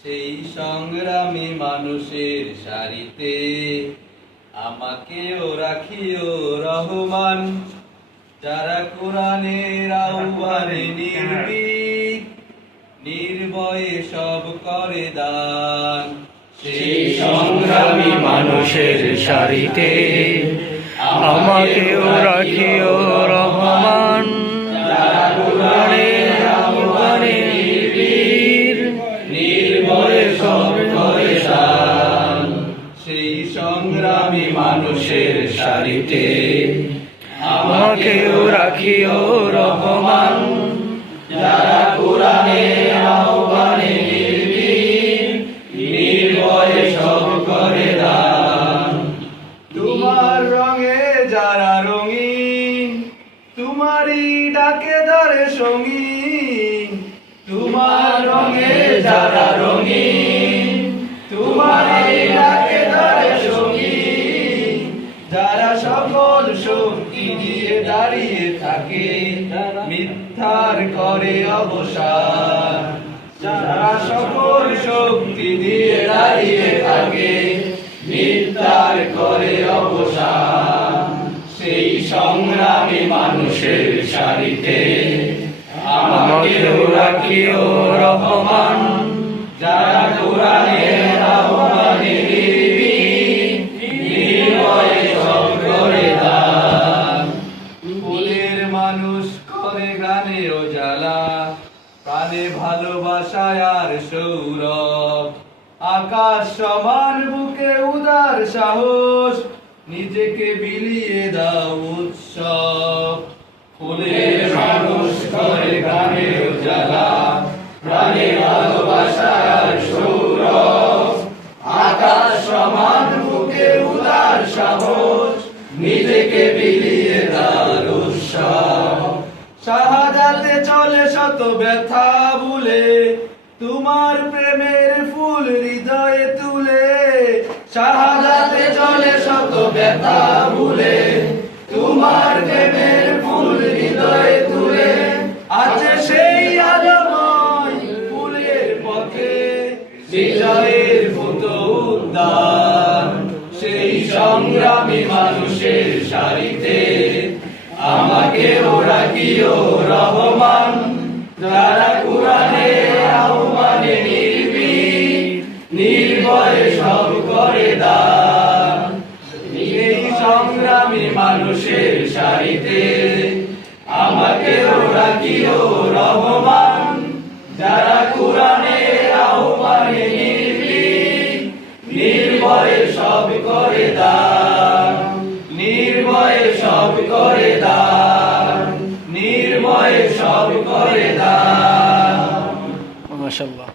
সেই সংগ্রামী মানুষের সারিতে আমাকেও রাখিও রহমান, যারা কোরআনের আহ্বানে নির্ভীক নির্ভয়ে সব করে দান। সেই সংগ্রামী মানুষের সারিতে আমাকেও রাখিও রহমান, যারা কোরআনের আহ্বানে নির্ভীক নির্ভয়ে সব করে দান। সেই সংগ্রামী মানুষের সারিতে আমাকেও রাখিও রহমান, যারা কোরআনের আহ্বানে নির্ভীক নির্ভয়ে সব করে দান। তোমার রঙে যারা রঙিন, তোমারই ডাকে ধরে সঙ্গীন। তোমার রঙে যারা রঙিন, তোমারই ডাকে ধরে সঙ্গীন। যারা সকল শক্তি দিয়ে দাঁড়িয়ে থাকে মিথ্যার করে অবসান। যারা সকল শক্তি দিয়ে দাঁড়িয়ে থাকে মিথ্যার করে অবসান। সেই সংগ্রামী মানুষের সারিতে আমাকেও রাখিও রহমান, যারা কোরআনের আহ্বানে নির্ভীক নির্ভয়ে সব করে দান। ফুলের মানুষ করে গানে ও জ্বালা, প্রাণে ভালোবাসায় আর সৌরভ। আকাশ সমান বুকে উদার সাহস, নিজেকে বিলিয়ে দাও উৎসব। ফুলের মানুষ করে গানে ও জ্বালা, প্রাণে ভালোবাসায় আর সৌরভ। আকাশ সমান বুকে উদার সাহস, নিজেকে বিলিয়ে দাও উৎসব। শাহাদাতে চলে শত ব্যথা ভুলে, তোমার প্রেমের ফুল হৃদয়ে তুলে। শাহাদাতে চলে শত ব্যথা ভুলে, তোমার প্রেমের ফুল হৃদয়ে তুলে। আছে সেই আলোময় ফুলের পথে বিজয়ের মতো উদ্যান। সেই সংগ্রামী মানুষের সারিতে আমাকেও রাখিও রহমান, যারা কোরআনের আহ্বানে নির্ভীক নির্ভয়ে সব করে দান। এই সংগ্রামী মানুষের সারিতে আমাকেও রাখিও রহমান, যারা কোরআনের আহ্বানে নির্ভীক নির্ভয়ে সব করে দান। নির্ভয়ে সব করে দান, নির্ভয়ে সব করে দান। মাশাআল্লাহ।